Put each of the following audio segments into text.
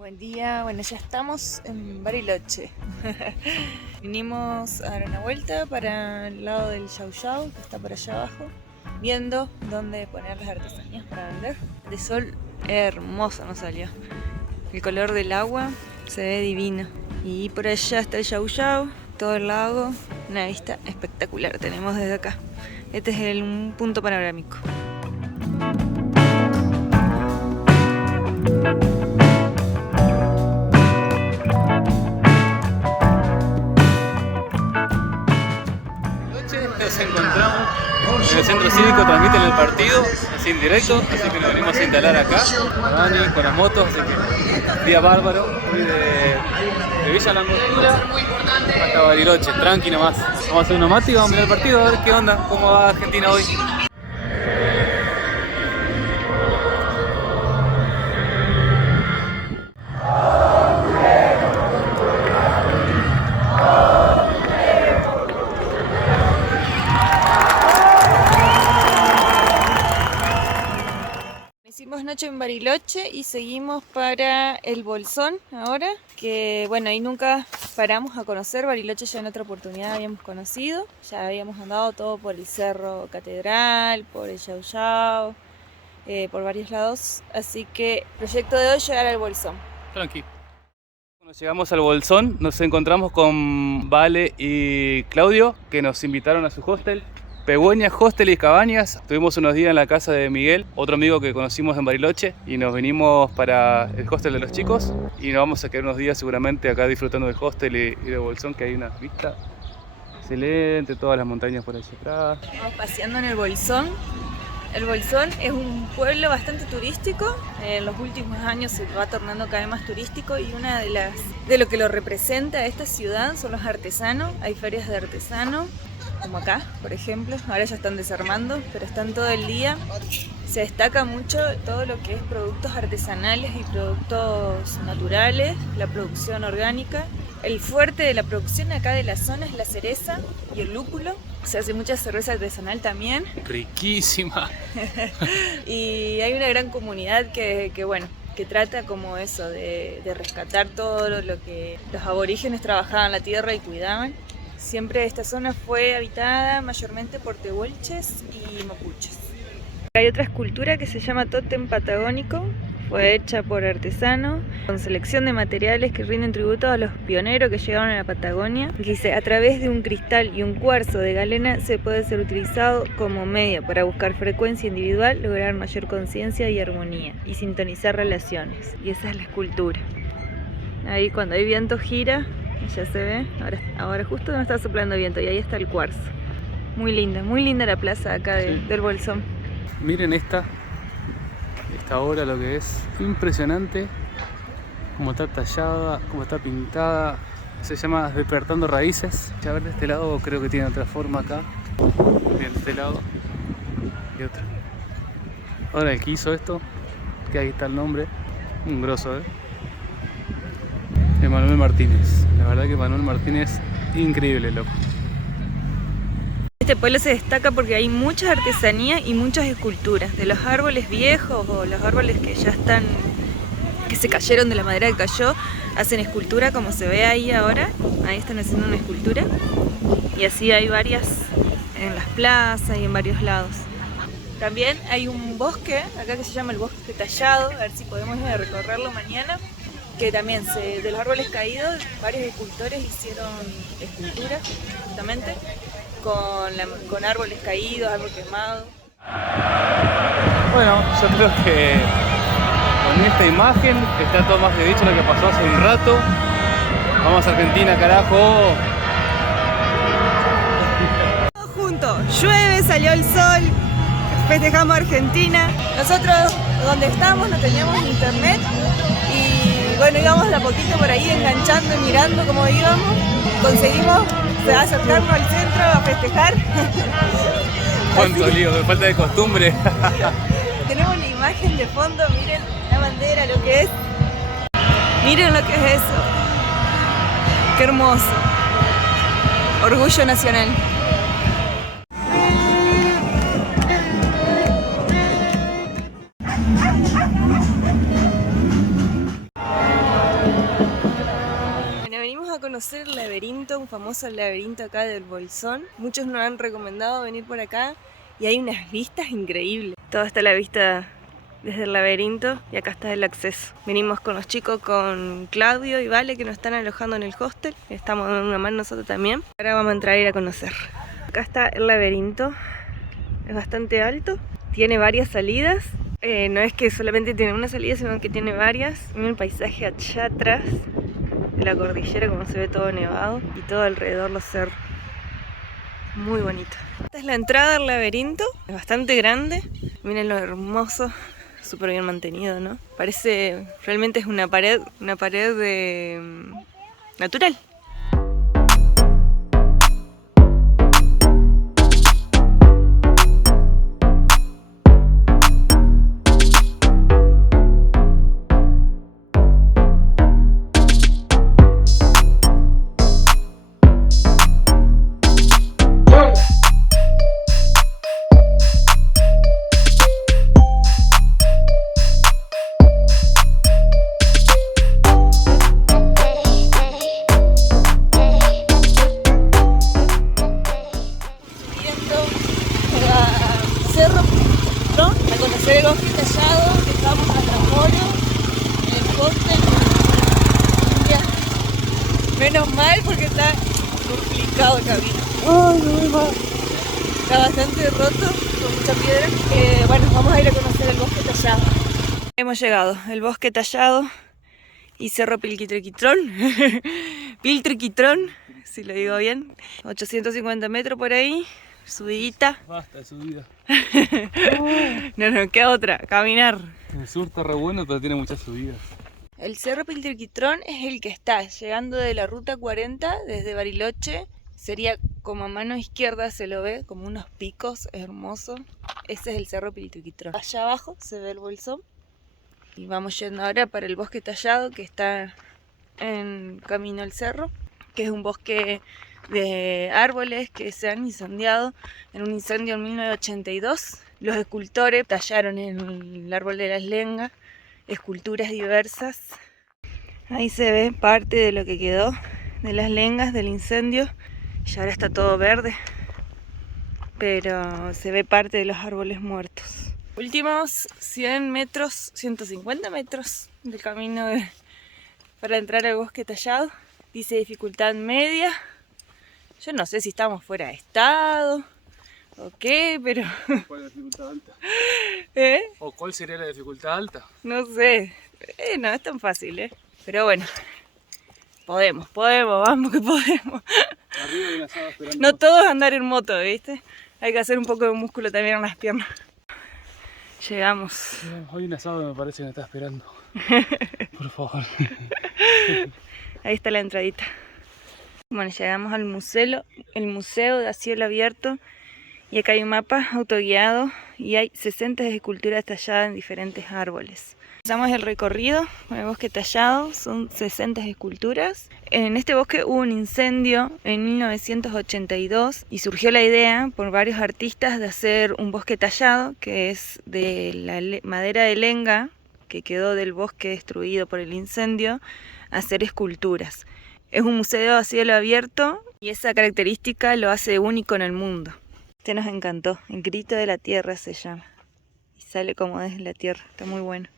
Buen día, bueno, ya estamos en Bariloche. Vinimos a dar una vuelta para el lado del Yau Yau, que está por allá abajo, viendo dónde poner las artesanías para vender. De sol hermoso nos salió. El color del agua se ve divino. Y por allá está el Yau Yau, todo el lago, una vista espectacular tenemos desde acá. Este es un punto panorámico. Nos encontramos en el centro cívico, transmiten el partido así en directo, así que nos venimos a instalar acá, con Dani, con las motos, así que día bárbaro, hoy de Villa Langostura hasta Bariloche, tranqui nomás. Vamos a hacer unos mates y vamos a mirar el partido, a ver qué onda, cómo va Argentina hoy. Hicimos noche en Bariloche y seguimos para el Bolsón ahora, que bueno, ahí nunca paramos a conocer. Bariloche ya en otra oportunidad habíamos conocido, ya habíamos andado todo por el Cerro Catedral, por el Yau Yau, por varios lados, así que el proyecto de hoy es llegar al Bolsón. Tranqui. Cuando llegamos al Bolsón nos encontramos con Vale y Claudio, que nos invitaron a su hostel. Pegüeña Hostel y Cabañas. Estuvimos unos días en la casa de Miguel, otro amigo que conocimos en Bariloche, y nos venimos para el hostel de los chicos y nos vamos a quedar unos días seguramente acá disfrutando del hostel y del Bolsón, que hay una vista excelente, todas las montañas por allá atrás. Estamos paseando en el Bolsón. El Bolsón es un pueblo bastante turístico, en los últimos años se va tornando cada vez más turístico y una de lo que lo representa a esta ciudad son los artesanos. Hay ferias de artesanos, como acá, por ejemplo. Ahora ya están desarmando, pero están todo el día. Se destaca mucho todo lo que es productos artesanales y productos naturales, la producción orgánica. El fuerte de la producción acá de la zona es la cereza y el lúpulo. Se hace mucha cerveza artesanal también. Riquísima. Y hay una gran comunidad que trata como eso, de rescatar todo lo que los aborígenes trabajaban la tierra y cuidaban. Siempre esta zona fue habitada mayormente por tehuelches y mapuches. Hay otra escultura que se llama Tótem Patagónico, fue hecha por artesanos con selección de materiales que rinden tributo a los pioneros que llegaron a la Patagonia. Dice, a través de un cristal y un cuarzo de galena se puede ser utilizado como medio para buscar frecuencia individual, lograr mayor conciencia y armonía y sintonizar relaciones. Y esa es la escultura. Ahí cuando hay viento gira, ya se ve, ahora justo no está soplando viento y ahí está el cuarzo. Muy linda la plaza acá del Bolsón. Miren esta obra, lo que es impresionante, como está tallada, como está pintada. Se llama Despertando Raíces. A ver, de este lado creo que tiene otra forma acá. Bien, de este lado y otra. Ahora el que hizo esto, que ahí está el nombre, un grosso, Emanuel Martínez. La verdad que Emanuel Martínez, increíble, loco. Este pueblo se destaca porque hay mucha artesanía y muchas esculturas de los árboles viejos o los árboles que ya están, que se cayeron de la madera que cayó, hacen escultura como se ve ahí ahora. Ahí están haciendo una escultura y así hay varias en las plazas y en varios lados. También hay un bosque acá que se llama el Bosque Tallado, a ver si podemos ir a recorrerlo mañana, que también de los árboles caídos varios escultores hicieron esculturas justamente con árboles caídos, árbol quemado. Bueno, yo creo que con esta imagen está todo más que dicho lo que pasó hace un rato. Vamos a Argentina, carajo. Todos juntos, llueve, salió el sol, festejamos Argentina. Nosotros donde estamos no teníamos internet y bueno, íbamos de a poquito por ahí enganchando y mirando cómo íbamos. Conseguimos acercarnos al centro a festejar. Cuánto lío, me falta de costumbre. Tenemos la imagen de fondo, miren la bandera, lo que es. Miren lo que es eso. Qué hermoso. Orgullo nacional. Bueno, venimos a conocer el laberinto, un famoso laberinto acá del Bolsón. Muchos nos han recomendado venir por acá y hay unas vistas increíbles. Toda está la vista desde el laberinto y acá está el acceso. Venimos con los chicos, con Claudio y Vale, que nos están alojando en el hostel. Estamos dando una mano nosotros también. Ahora vamos a entrar a ir a conocer. Acá está el laberinto. Es bastante alto. Tiene varias salidas. No es que solamente tiene una salida, sino que tiene varias. Miren el paisaje allá atrás de la cordillera, como se ve todo nevado. Y todo alrededor los cerros. Muy bonito. Esta es la entrada al laberinto. Es bastante grande. Miren lo hermoso. Súper bien mantenido, ¿no? Parece, realmente es una pared de natural. Cerro, ¿no? A conocer el bosque tallado, que estamos a Tramoro, en el hostel. Ya. Menos mal porque está complicado el camino. Ay, no me va. Está bastante roto, con mucha piedra. Bueno, vamos a ir a conocer el bosque tallado. Hemos llegado, el bosque tallado y Cerro Piltriquitrón. Piltriquitrón, si lo digo bien. 850 metros por ahí. Subidita. Basta de subida. No nos queda otra, caminar. El sur está re bueno, pero tiene muchas subidas. El Cerro Piltriquitrón es el que está llegando de la ruta 40 desde Bariloche. Sería como a mano izquierda, se lo ve, como unos picos hermosos. Ese es el Cerro Piltriquitrón. Allá abajo se ve el Bolsón. Y vamos yendo ahora para el bosque tallado, que está en camino al cerro, que es un bosque de árboles que se han incendiado en un incendio en 1982. Los escultores tallaron en el árbol de las lengas esculturas diversas. Ahí se ve parte de lo que quedó de las lengas del incendio. Y ahora está todo verde, pero se ve parte de los árboles muertos. Últimos 100 metros, 150 metros del camino para entrar al bosque tallado. Dice dificultad media. Yo no sé si estamos fuera de estado o qué, pero... ¿Cuál es la dificultad alta? ¿Eh? ¿O cuál sería la dificultad alta? No sé. No es tan fácil, pero bueno. Podemos, vamos que podemos. Arriba hay una asada esperando. No todo es andar en moto, ¿viste? Hay que hacer un poco de músculo también en las piernas. Llegamos. Hoy un asado me parece que me está esperando. Por favor. Ahí está la entradita. Bueno, llegamos al museo de a cielo abierto. Y acá hay un mapa autoguiado y hay 60 esculturas talladas en diferentes árboles. Empezamos el recorrido con el bosque tallado, son 60 esculturas. En este bosque hubo un incendio en 1982 y surgió la idea por varios artistas de hacer un bosque tallado, que es de la madera de lenga que quedó del bosque destruido por el incendio, hacer esculturas. Es un museo a cielo abierto y esa característica lo hace único en el mundo. Este nos encantó, El Grito de la Tierra se llama. Y sale como desde la tierra, está muy bueno.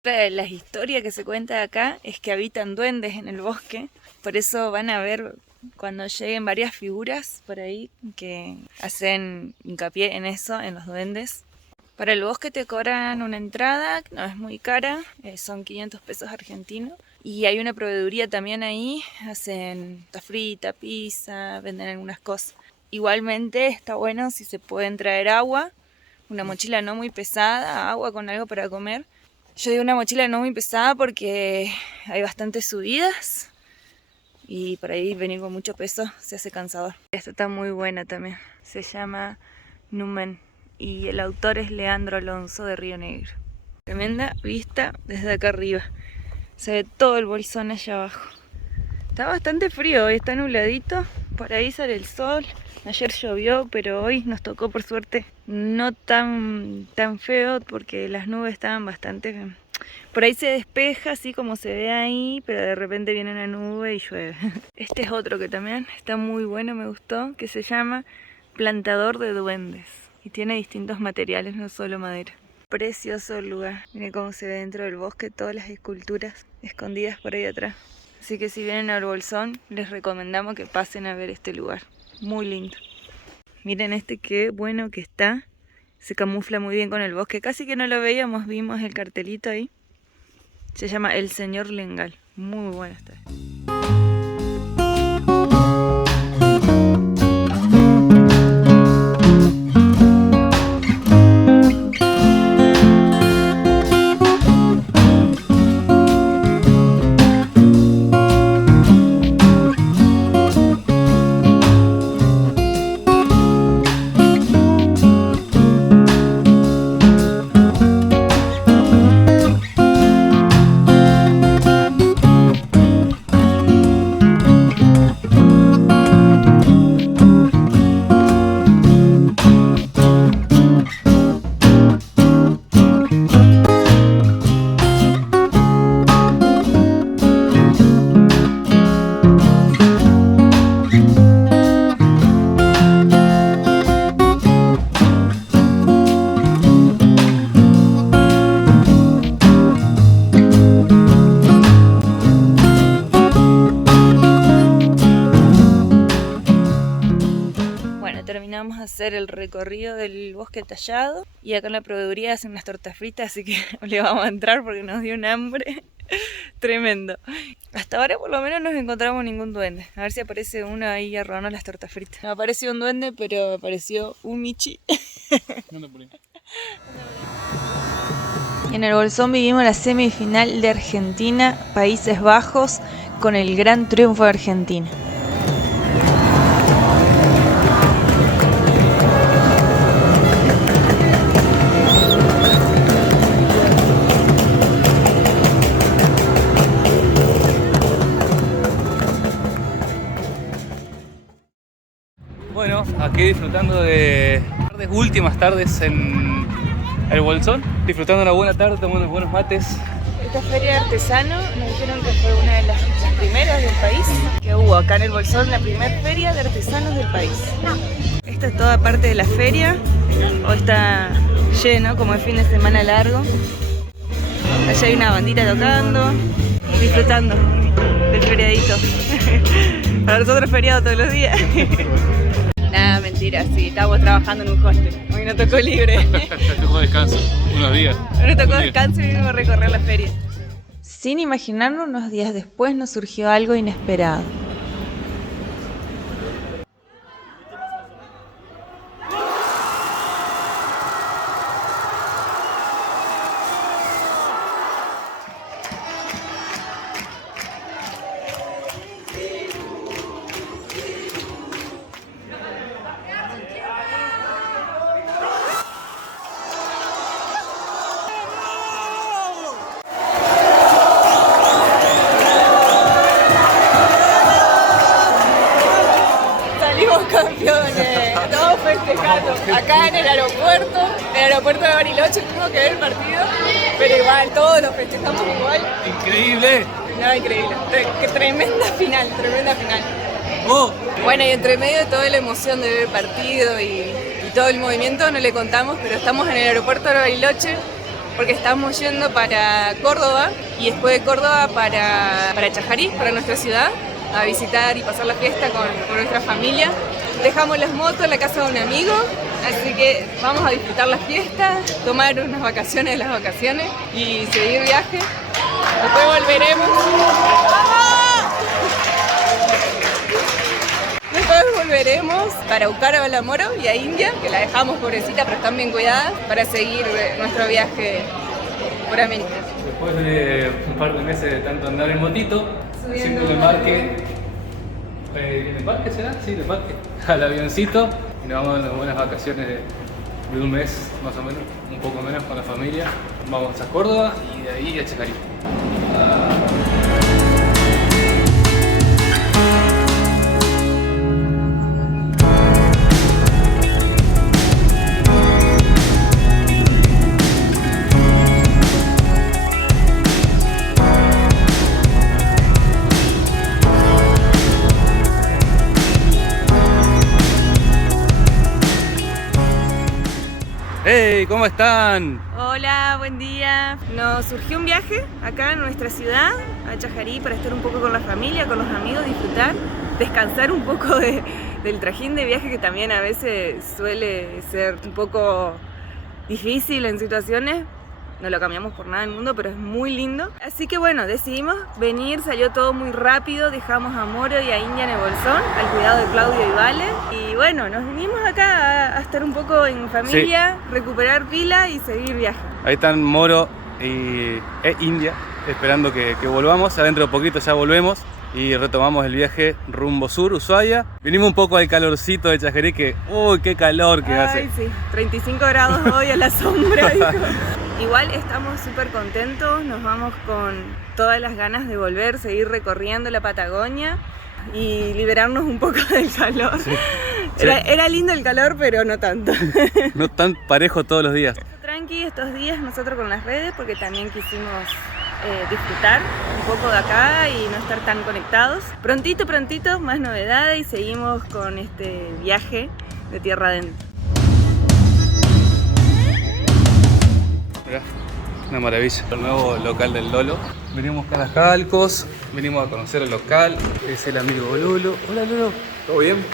Otra de las historias que se cuenta acá es que habitan duendes en el bosque. Por eso van a ver cuando lleguen varias figuras por ahí que hacen hincapié en eso, en los duendes. Para el bosque te cobran una entrada, no es muy cara, son 500 pesos argentinos. Y hay una proveeduría también ahí, hacen torta frita, pizza, venden algunas cosas. Igualmente está bueno si se pueden traer agua, una mochila no muy pesada, agua con algo para comer. Yo digo una mochila no muy pesada porque hay bastantes subidas y por ahí venir con mucho peso se hace cansador. Esta está muy buena también, se llama Numen y el autor es Leandro Alonso de Río Negro. Tremenda vista desde acá arriba, se ve todo el Bolsón allá abajo. Está bastante frío, hoy está nubladito, por ahí sale el sol. Ayer llovió, pero hoy nos tocó por suerte no tan feo porque las nubes estaban bastante Por ahí se despeja, así como se ve ahí, pero de repente viene una nube y llueve. Este es otro que también está muy bueno, me gustó, que se llama Plantador de Duendes. Y tiene distintos materiales, no solo madera. Precioso el lugar. Miren cómo se ve dentro del bosque, todas las esculturas escondidas por ahí atrás. Así que si vienen al Bolsón, les recomendamos que pasen a ver este lugar. Muy lindo. Miren este, qué bueno que está. Se camufla muy bien con el bosque. Casi que no lo veíamos, vimos el cartelito ahí. Se llama El Señor Lengal. Muy bueno está. Terminamos de hacer el recorrido del bosque tallado y acá en la proveeduría hacen unas tortas fritas, así que le vamos a entrar porque nos dio un hambre tremendo. Hasta ahora por lo menos no encontramos ningún duende. A ver si aparece uno ahí a robarnos las tortas fritas. No apareció un duende, pero apareció un Michi. En el Bolsón vivimos la semifinal de Argentina, Países Bajos, con el gran triunfo de Argentina. Bueno, aquí disfrutando de últimas tardes en el Bolsón, disfrutando una buena tarde, tomando unos buenos mates. Esta feria de artesanos nos dijeron que fue una de las primeras del país, que hubo acá en el Bolsón, la primera feria de artesanos del país. Esta es toda parte de la feria, hoy está lleno, como el fin de semana largo. Allá hay una bandita tocando, disfrutando del feriadito. Para nosotros feriado todos los días. Nada, mentira, sí, estábamos trabajando en un hostel. Hoy no tocó libre. Tocó descanso, unos días. Hoy no tocó descanso y vinimos a recorrer la feria. Sin imaginarlo, unos días después nos surgió algo inesperado. Campeones, todos festejando acá en el aeropuerto de Bariloche, tuvimos que ver el partido, pero igual, todos lo festejamos igual. ¡Increíble! No, increíble, tremenda final. Oh. Bueno, y entre medio de toda la emoción de ver el partido y todo el movimiento, no le contamos, pero estamos en el aeropuerto de Bariloche porque estamos yendo para Córdoba y después de Córdoba para Chajarí, para nuestra ciudad, a visitar y pasar la fiesta con nuestra familia. Dejamos las motos en la casa de un amigo, así que vamos a disfrutar la fiesta, tomar unas vacaciones de las vacaciones y seguir viaje. Después volveremos. Después volveremos para buscar a Balamoro y a India, que la dejamos pobrecita, pero están bien cuidadas, para seguir nuestro viaje por América. Después de un par de meses de tanto andar en motito, haciendo el embarque, ¿el embarque será? Sí, el embarque, al avioncito, y nos vamos a unas buenas vacaciones de un mes más o menos, un poco menos con la familia. Vamos a Córdoba y de ahí a Chajarí. ¿cómo están? Hola, buen día. Nos surgió un viaje acá en nuestra ciudad, a Chajarí, para estar un poco con la familia, con los amigos, disfrutar, descansar un poco del trajín de viaje que también a veces suele ser un poco difícil en situaciones. No lo cambiamos por nada del mundo, pero es muy lindo. Así que bueno, decidimos venir, salió todo muy rápido, dejamos a Moro y a India en el Bolsón, al cuidado de Claudio y Vale. Y bueno, nos vinimos acá a estar un poco en familia, sí, recuperar pila y seguir viaje. Ahí están Moro e India, esperando que volvamos. Adentro de poquito ya volvemos y retomamos el viaje rumbo sur, Ushuaia. Vinimos un poco al calorcito de Chajarí, que ¡uy, qué calor que hace! Ay, sí, 35 grados hoy a la sombra. Igual estamos súper contentos, nos vamos con todas las ganas de volver, seguir recorriendo la Patagonia y liberarnos un poco del calor. Sí. Era lindo el calor, pero no tanto. No tan parejo todos los días. Tranqui estos días nosotros con las redes, porque también quisimos disfrutar un poco de acá y no estar tan conectados. Prontito, más novedades y seguimos con este viaje de tierra adentro. Mirá, una maravilla. El nuevo local del Lolo. Venimos a Calajalcos, venimos a conocer el local. Es el amigo Lolo. Hola Lolo. ¿Todo bien?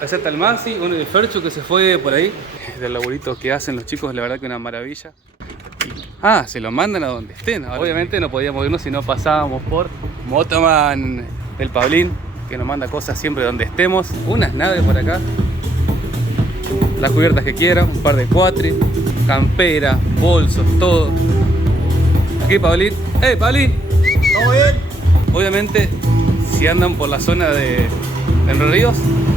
Allá está el Masi, uno de Ferchu que se fue por ahí. Del laburito que hacen los chicos, la verdad que una maravilla. Se lo mandan a donde estén. Obviamente no podíamos irnos si no pasábamos por Motoman, el Pablín, que nos manda cosas siempre donde estemos. Unas naves por acá. Las cubiertas que quieran, un par de cuatri, campera, bolsos, todo. Aquí Pablín. ¡Hey Pablín! ¿Todo bien? Obviamente, si andan por la zona de Entre Ríos,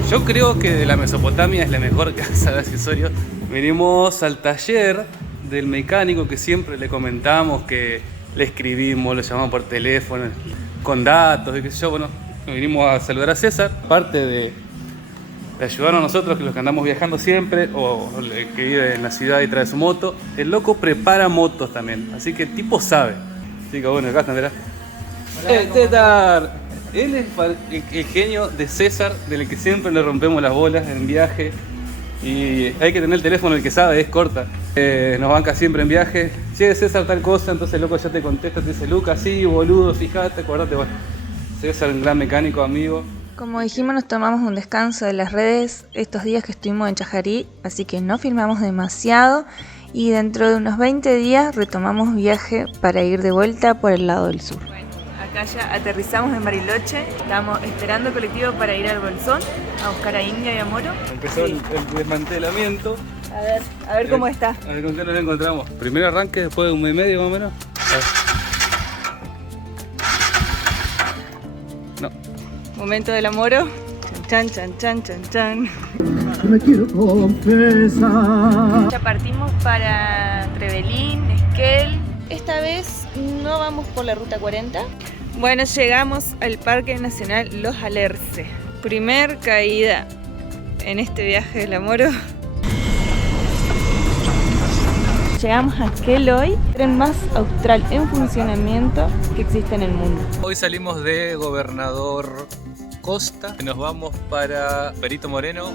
yo creo que de la Mesopotamia es la mejor casa de accesorios. Venimos al taller del mecánico que siempre le comentamos, que le escribimos, lo llamamos por teléfono, con datos y qué sé yo. Bueno, vinimos a saludar a César, parte de ayudarnos a nosotros, que los que andamos viajando siempre, o el que vive en la ciudad y trae su moto. El loco prepara motos también, así que el tipo sabe. Así que bueno, acá están, verás. César, él es el genio de César, del que siempre le rompemos las bolas en viaje. Y hay que tener el teléfono, el que sabe, es corta. Nos banca siempre en viaje. Che, César, tal cosa, entonces el loco ya te contesta, te dice, Lucas, sí, boludo, fíjate, acordate. Bueno, César, un gran mecánico, amigo. Como dijimos, nos tomamos un descanso de las redes estos días que estuvimos en Chajarí, así que no filmamos demasiado y dentro de unos 20 días retomamos viaje para ir de vuelta por el lado del sur. Bueno, acá ya aterrizamos en Bariloche, estamos esperando el colectivo para ir al Bolsón a buscar a India y a Moro. Empezó el desmantelamiento. A ver cómo está. A ver con qué nos encontramos. Primer arranque después de un mes y medio más o menos. No. Momento del Moro. Chan, chan, chan, chan, chan. Me quiero confesar. Ya partimos para Trevelin, Esquel. Esta vez no vamos por la ruta 40. Bueno, llegamos al Parque Nacional Los Alerce. Primer caída en este viaje del Moro. Llegamos a Esquel hoy, el tren más austral en funcionamiento que existe en el mundo. Hoy salimos de Gobernador Costa, nos vamos para Perito Moreno.